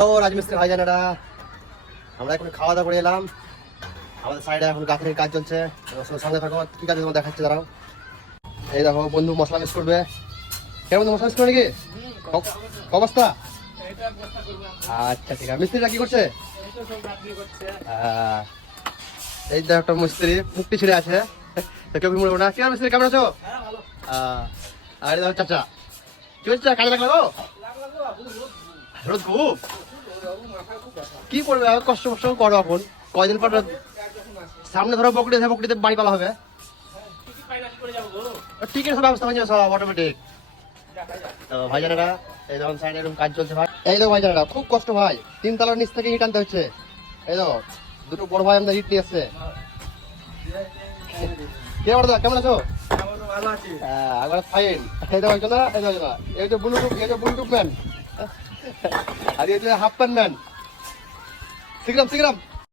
তো রাজমিস্ত্রি ভাইজানেরা আমরা এখন খাওয়া দাওয়া করে এলাম। আমাদের সাইডে এখন গাছের কাজ চলছে, সঙ্গে থাকো। কি কাজ তোমার দেখাচ্ছে দাঁড়াও। এই দেখো বন্ধু মশলা মিক্স করবে। কেমন মশলা মিক্স করবে নাকি? অবস্থা আচ্ছা ঠিক আছে। মিস্ত্রিটা কি করছে? এই দেখো একটা মিস্ত্রি মুক্তি ছিঁড়ে আছে, কেউ মনে না। কি মিস্ত্রি কেমন আছো? আরে দেখো চাচা কি হচ্ছে, কাজে লাগলো রোদ খুব। কি করবে কষ্ট কষ্ট করো এখন কয়দিন পর সামনে ধরো বকরি আছে, বকরিতে বাড়ি পালা হবে। টিকিট সব ব্যবস্থা হয়ে যাবে সব অটোমেটিক। তো ভাইজানেরা এই যখন সাইডে এরকম কাজ চলছে ভাই, এই দেখো ভাইজানেরা খুব কষ্ট ভাই, 3 তলার নিচ থেকে ইট আনতে হচ্ছে। এই দেখো দুটো বড় ভাই আমাদের ইট নিয়ে আসছে। কে বড়দা কেমন আছো? একবার ফাইন। এই দেখো না, এই দেখো না, এই যে ব্লুটুথ, এই যে ব্লুটুথ ম্যান আর এই যে হাফ প্যান্ট ম্যান। শিখলাম